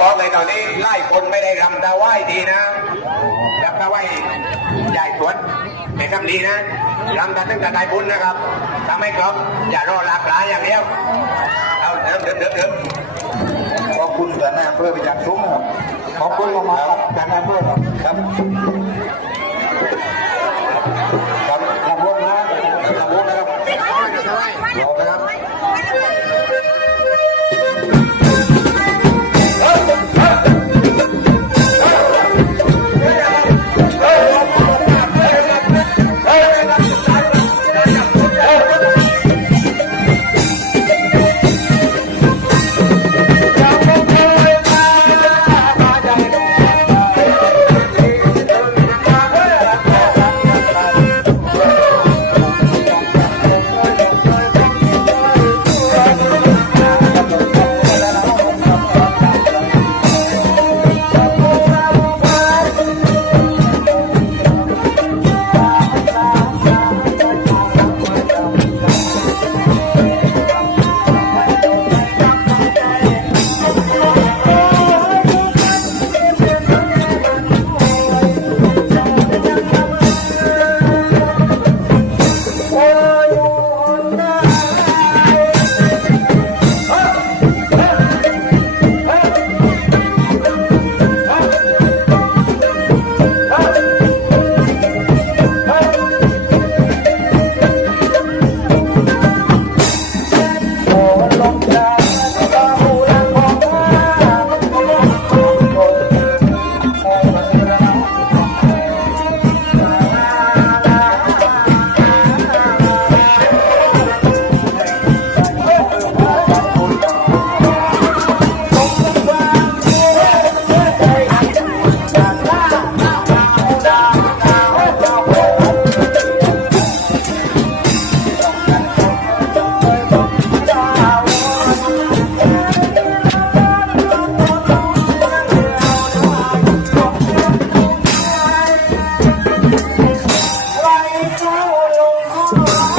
บอกเลยตอนนี้ไล่คนไม่ได้รำตาไหว้ดีนะรำตาไหว้ใหญ่สวนเป็นคำดีนะรำตาตั้งแต่ได้บุญนะครับทำให้ครบอย่ารอหลากหลายอย่างเดียวเอาเดิมเดิมเดิมเดิมขอบคุณแต่นายเำเภอไปจากทุ่งขอบคุณมามาจากนายอำเภอครับครับครับลำวงนะลำวงนะครับรอนะครับ Whoa.